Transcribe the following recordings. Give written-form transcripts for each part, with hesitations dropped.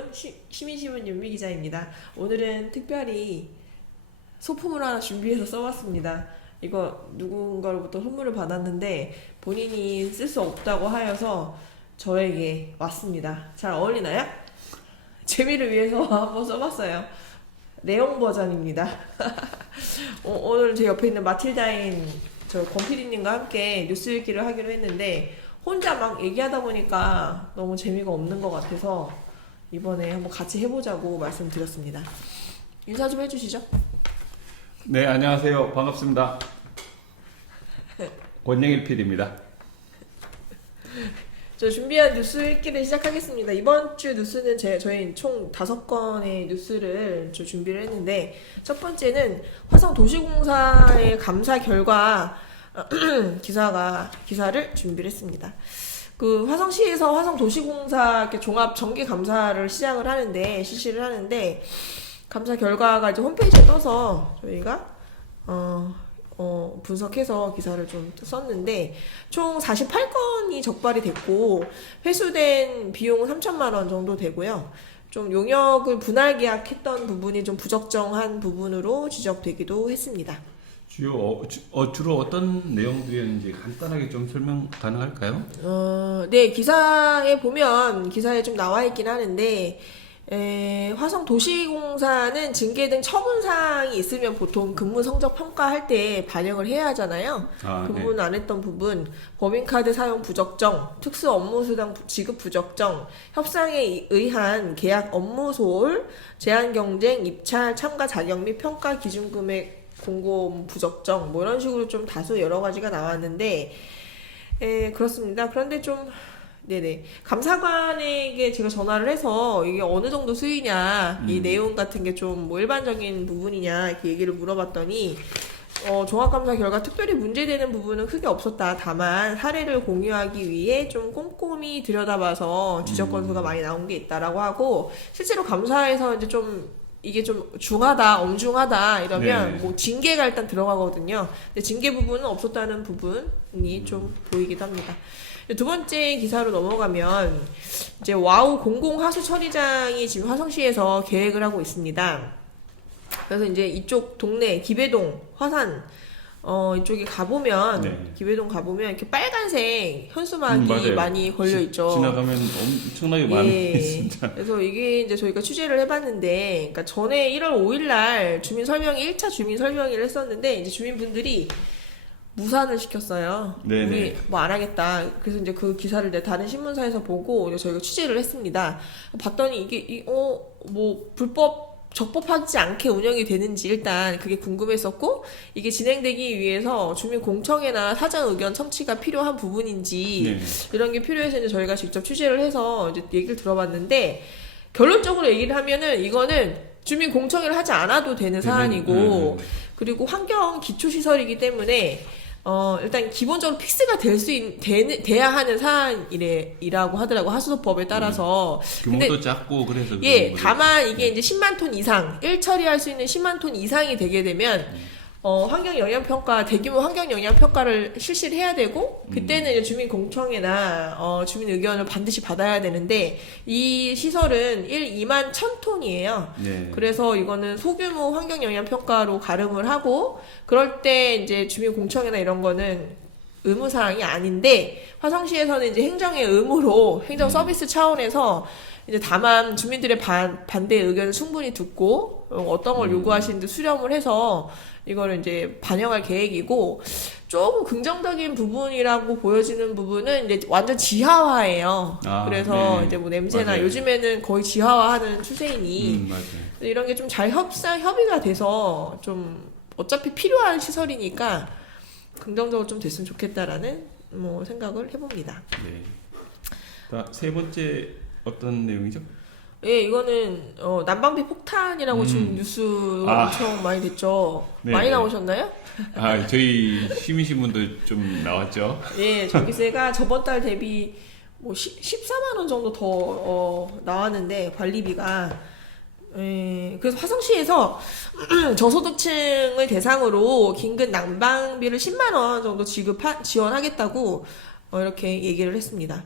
여러분, 시민신문 윤미 기자입니다. 오늘은 특별히 소품을 하나 준비해서 써봤습니다. 이거 누군가로부터 선물을 받았는데 본인이 쓸 수 없다고 하여서 저에게 왔습니다. 잘 어울리나요? 재미를 위해서 한번 써봤어요. 내용 버전입니다. 오늘 제 옆에 있는 마틸다인 저 권PD님과 함께 뉴스 읽기를 하기로 했는데 혼자 막 얘기하다 보니까 너무 재미가 없는 것 같아서 이번에 한번 같이 해보자고 말씀드렸습니다. 인사 좀 해주시죠. 네, 안녕하세요. 반갑습니다. 권영일 PD입니다. 저 준비한 뉴스 읽기를 시작하겠습니다. 이번 주 뉴스는 저희 총 5건의 뉴스를 준비를 했는데 첫 번째는 화성도시공사의 감사 결과 기사를 준비를 했습니다. 그 화성시에서 화성도시공사 이렇게 종합 정기 감사를 실시를 하는데 감사 결과가 이제 홈페이지에 떠서 저희가 분석해서 기사를 좀 썼는데 총 48건이 적발이 됐고 회수된 비용은 3천만 원 정도 되고요. 좀 용역을 분할 계약했던 부분이 좀 부적정한 부분으로 지적되기도 했습니다. 주로 어떤 내용들이었는지 간단하게 좀 설명 가능할까요? 네, 기사에 좀 나와 있긴 하는데 화성도시공사는 징계 등 처분사항이 있으면 보통 근무 성적 평가할 때 반영을 해야 하잖아요. 그 부분 안 했던 부분, 법인카드 사용 부적정, 특수 업무수당 지급 부적정, 협상에 의한 계약 업무 소홀, 제한 경쟁, 입찰, 참가 자격 및 평가 기준 금액 공고 부적정, 뭐 이런 식으로 좀 다수 여러 가지가 나왔는데, 그렇습니다. 그런데 네네. 감사관에게 제가 전화를 해서 이게 어느 정도 수위냐, 이 내용 같은 게 좀 뭐 일반적인 부분이냐, 이렇게 얘기를 물어봤더니, 종합감사 결과 특별히 문제되는 부분은 크게 없었다. 다만, 사례를 공유하기 위해 좀 꼼꼼히 들여다봐서 지적 건수가 많이 나온 게 있다라고 하고, 실제로 감사에서 이제 이게 좀 중하다, 엄중하다, 이러면 뭐 징계가 일단 들어가거든요. 근데 징계 부분은 없었다는 부분이 좀 보이기도 합니다. 두 번째 기사로 넘어가면 이제 와우 공공하수 처리장이 지금 화성시에서 계획을 하고 있습니다. 그래서 이제 이쪽 동네 기배동, 화산 이쪽에 가보면 기배동 가보면 이렇게 빨간색 현수막이 많이 걸려 있죠. 지나가면 엄청나게 많이 진짜. 그래서 이게 이제 저희가 취재를 해봤는데, 그러니까 전에 1월 5일날 1차 주민 설명회를 했었는데 이제 주민분들이 무산을 시켰어요. 우리 뭐 안 하겠다. 그래서 이제 그 기사를 다른 신문사에서 보고 이제 저희가 취재를 했습니다. 봤더니 이게 뭐 적법하지 않게 운영이 되는지 일단 그게 궁금했었고, 이게 진행되기 위해서 주민 공청회나 사전 의견 첨취가 필요한 부분인지 이런 게 필요해서 이제 저희가 직접 취재를 해서 이제 얘기를 들어봤는데, 결론적으로 얘기를 하면은 이거는 주민 공청회를 하지 않아도 되는 사안이고, 그리고 환경 기초시설이기 때문에 일단 기본적으로 픽스가 돼야 하는 사안이라고 하더라고, 하수도법에 따라서. 규모도 작고 그래서. 다만 이게 이제 10만 톤 이상, 1처리할 수 있는 10만 톤 이상이 되게 되면 대규모 환경 영향 평가를 실시를 해야 되고, 그때는 이제 주민 공청회나 주민 의견을 반드시 받아야 되는데, 이 시설은 2만 1,000톤이에요. 그래서 이거는 소규모 환경 영향 평가로 가름을 하고, 그럴 때 이제 주민 공청회나 이런 거는 의무사항이 아닌데, 화성시에서는 이제 행정의 의무로, 행정 서비스 차원에서 이제 다만 주민들의 반대 의견을 충분히 듣고 어떤 걸 요구하시는지 수렴을 해서 이거를 이제 반영할 계획이고, 조금 긍정적인 부분이라고 보여지는 부분은 이제 완전 지하화예요. 그래서 이제 뭐 냄새나 요즘에는 거의 지하화하는 추세이니 이런 게 좀 잘 협의가 돼서 좀 어차피 필요한 시설이니까 긍정적으로 좀 됐으면 좋겠다라는 뭐 생각을 해봅니다. 자, 세 번째 어떤 내용이죠? 이거는 난방비 폭탄이라고 지금 뉴스 엄청 많이 됐죠. 많이 나오셨나요? 저희 시민신문도 좀 나왔죠. 전기세가 저번 달 대비 뭐 14만 원 정도 더 나왔는데, 관리비가. 그래서 화성시에서 저소득층을 대상으로 긴급 난방비를 10만 원 정도 지원하겠다고 이렇게 얘기를 했습니다.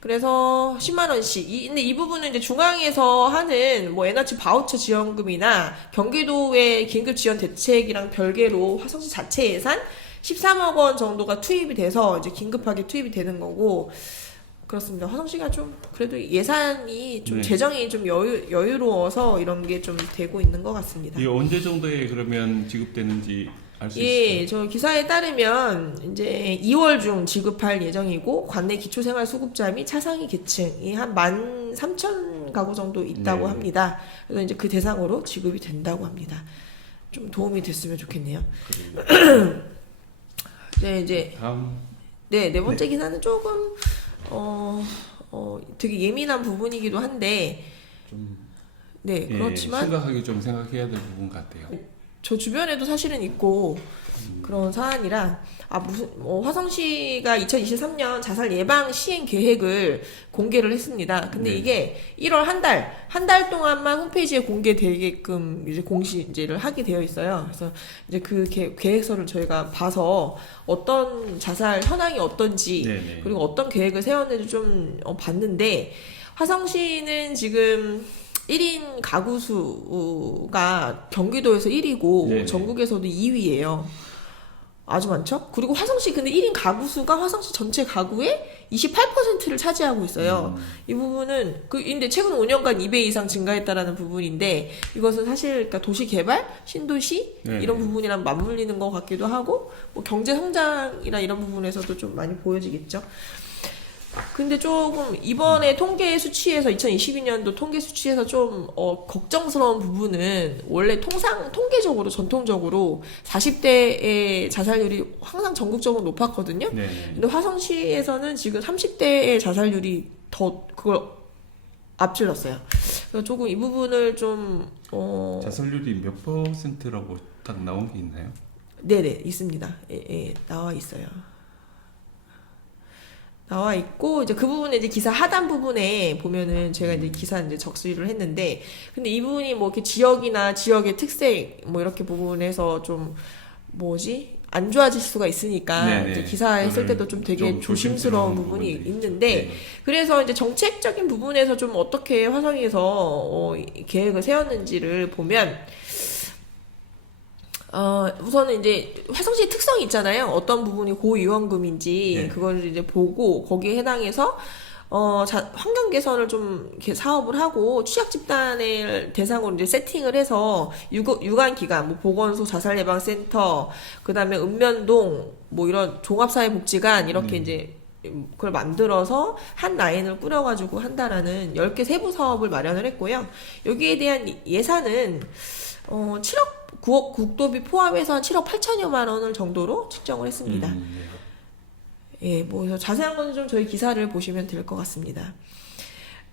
그래서 10만 원씩. 근데 이 부분은 이제 중앙에서 하는 뭐 에너지 바우처 지원금이나 경기도의 긴급 지원 대책이랑 별개로 화성시 자체 예산 13억 원 정도가 투입이 돼서 이제 긴급하게 투입이 되는 거고 그렇습니다. 화성시가 좀 그래도 예산이 좀 네. 재정이 좀 여유로워서 이런 게 좀 되고 있는 것 같습니다. 이게 언제 정도에 그러면 지급되는지 알 수 예, 있어요? 저 기사에 따르면 이제 2월 중 지급할 예정이고 관내 기초생활수급자 및 차상위 계층이 한 13,000가구 정도 있다고 네. 합니다. 그래서 이제 그 대상으로 지급이 된다고 합니다. 좀 도움이 됐으면 좋겠네요. 네, 이제 다음 네 번째 기사는 조금 되게 예민한 부분이기도 한데 좀 네, 예, 그렇지만 심각하게 좀 생각해야 될 부분 같아요. 저 주변에도 사실은 있고 그런 사안이라 무슨 화성시가 2023년 자살 예방 시행 계획을 공개를 했습니다. 근데 네. 이게 1월 한 달 동안만 홈페이지에 공개되게끔 이제 공시를 하게 되어 있어요. 그래서 이제 그 계획서를 저희가 봐서 어떤 자살 현황이 어떤지 네네. 그리고 어떤 계획을 세웠는지 좀 봤는데 화성시는 지금 1인 가구 수가 경기도에서 1위고 네네. 전국에서도 2위예요. 아주 많죠? 그리고 화성시 근데 1인 가구 수가 화성시 전체 가구의 28%를 차지하고 있어요. 이 부분은 근데 최근 5년간 2배 이상 증가했다라는 부분인데 이것은 사실 그러니까 도시 개발, 신도시 네네. 이런 부분이랑 맞물리는 것 같기도 하고 뭐 경제 성장이나 이런 부분에서도 좀 많이 보여지겠죠. 근데 조금 이번에 통계 수치에서 2022년도 통계 수치에서 좀 걱정스러운 부분은 원래 통계적으로 전통적으로 40대의 자살률이 항상 전국적으로 높았거든요. 네네. 근데 화성시에서는 지금 30대의 자살률이 더 그걸 앞질렀어요. 그래서 조금 이 부분을 좀 자살률이 몇 %라고 딱 나온 게 있나요? 네네 있습니다. 예, 나와 있어요. 나와 있고 이제 그 부분에 이제 기사 하단 부분에 보면은 제가 이제 기사 이제 적시를 했는데 근데 이 부분이 뭐 이렇게 지역이나 지역의 특색 뭐 이렇게 부분에서 좀 안 좋아질 수가 있으니까 네네. 이제 기사에 쓸 때도 좀 되게 좀 조심스러운 부분이 부분들이 있는데 있죠. 네. 그래서 이제 정책적인 부분에서 좀 어떻게 화성에서 이 계획을 세웠는지를 보면 우선은 이제 화성시의 특성이 있잖아요. 어떤 부분이 고위험금인지 네. 그걸 이제 보고 거기에 해당해서 환경 개선을 좀 이렇게 사업을 하고 취약 집단을 대상으로 이제 세팅을 해서 유관 기관, 뭐 보건소, 자살예방센터, 그다음에 읍면동, 뭐 이런 종합사회복지관 이렇게 이제 그걸 만들어서 한 라인을 꾸려가지고 한다라는 10개 세부 사업을 마련을 했고요. 여기에 대한 예산은 7억 9억 국도비 포함해서 한 7억 8천여만 원을 정도로 측정을 했습니다. 네. 예, 뭐 자세한 거는 좀 저희 기사를 보시면 될 것 같습니다.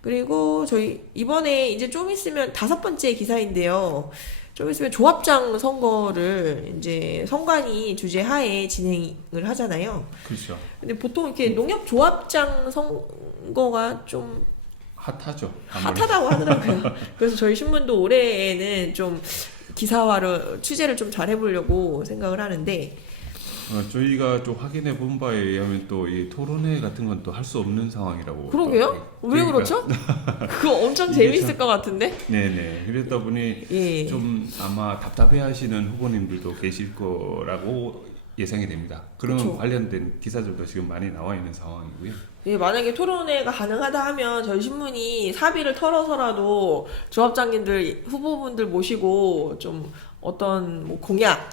그리고 저희 이번에 이제 좀 있으면 5번째 기사인데요. 좀 있으면 조합장 선거를 이제 선관위 주재하에 진행을 하잖아요. 그렇죠. 근데 보통 이렇게 농협 조합장 선거가 좀 핫하죠. 핫하다고 하더라고요. 그래서 저희 신문도 올해에는 좀 기사화를 취재를 좀 잘 해보려고 생각을 하는데 저희가 좀 확인해 본 바에 의하면 또 이 토론회 같은 건 또 할 수 없는 상황이라고. 그러게요? 왜 저희가- 그렇죠? 그거 엄청 이게 재밌을 것 같은데? 네네. 그러다 보니 예. 좀 아마 답답해하시는 후보님들도 계실 거라고 예상이 됩니다. 그런 그쵸. 관련된 기사들도 지금 많이 나와 있는 상황이고요. 예, 만약에 토론회가 가능하다 하면 저희 신문이 사비를 털어서라도 조합장님들 후보분들 모시고 좀 어떤 뭐 공약,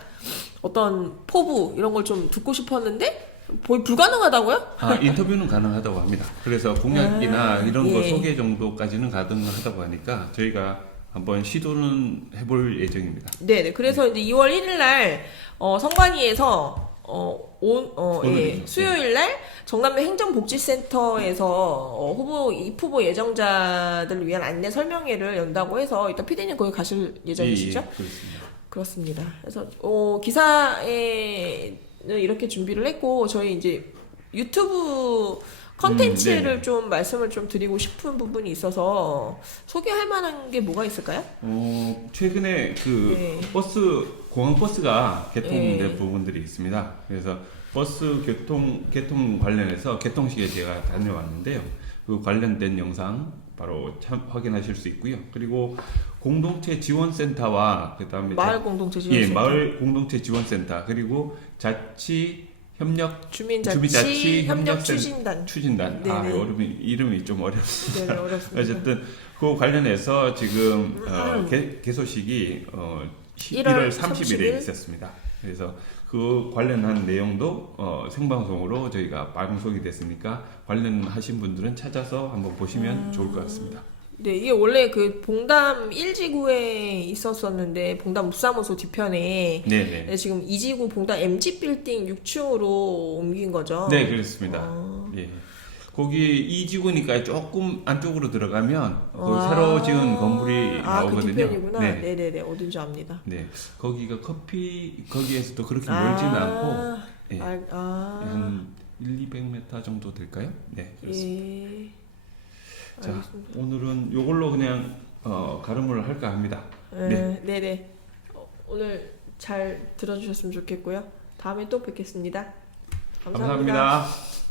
어떤 포부 이런 걸 좀 듣고 싶었는데 불가능하다고요? 인터뷰는 가능하다고 합니다. 그래서 공약이나 이런 거 예. 소개 정도까지는 가능하다고 하니까 저희가 한번 시도는 해볼 예정입니다. 네네. 그래서 이제 2월 1일 날 선관위에서 오늘이죠. 수요일 날 정남면 행정복지센터에서 입후보 예정자들을 위한 안내 설명회를 연다고 해서 일단 PD님 거기 가실 예정이시죠? 예, 그렇습니다. 그렇습니다. 그래서 기사에는 이렇게 준비를 했고 저희 이제 유튜브 컨텐츠를 네. 좀 말씀을 좀 드리고 싶은 부분이 있어서 소개할 만한 게 뭐가 있을까요? 최근에 그 네. 공항 버스가 개통된 네. 부분들이 있습니다. 그래서 버스 개통 관련해서 개통식에 제가 다녀왔는데요. 그 관련된 영상 바로 확인하실 수 있고요. 그리고 공동체 지원센터와 그다음에 마을 공동체 지원센터, 마을 공동체 지원센터 그리고 자치 협력 주민자치 협력 추진단. 추진단. 이름이 좀 어렵습니다. 네네, 어렵습니다. 어쨌든 그 관련해서 지금 개소식이 1월 30일에 있었습니다. 그래서 그 관련한 내용도 생방송으로 저희가 방송이 됐으니까 관련하신 분들은 찾아서 한번 보시면 좋을 것 같습니다. 네, 이게 원래 그 봉담 1지구에 있었었는데 봉담 묵사무소 뒤편에 네네. 네, 지금 2지구 봉담 MG 빌딩 6층으로 옮긴 거죠. 네, 그렇습니다. 예. 거기 2지구니까 조금 안쪽으로 들어가면 거기 새로 지은 건물이 나오거든요. 그 뒤편이구나. 네. 네네네, 어딘지 압니다. 네, 거기에서도 그렇게 멀지는 않고 예. 한 1-200m 정도 될까요? 네, 그렇습니다. 예. 자, 알겠습니다. 오늘은 요걸로 그냥 가름을 할까 합니다. 네. 네네. 오늘 잘 들어주셨으면 좋겠고요. 다음에 또 뵙겠습니다. 감사합니다. 감사합니다.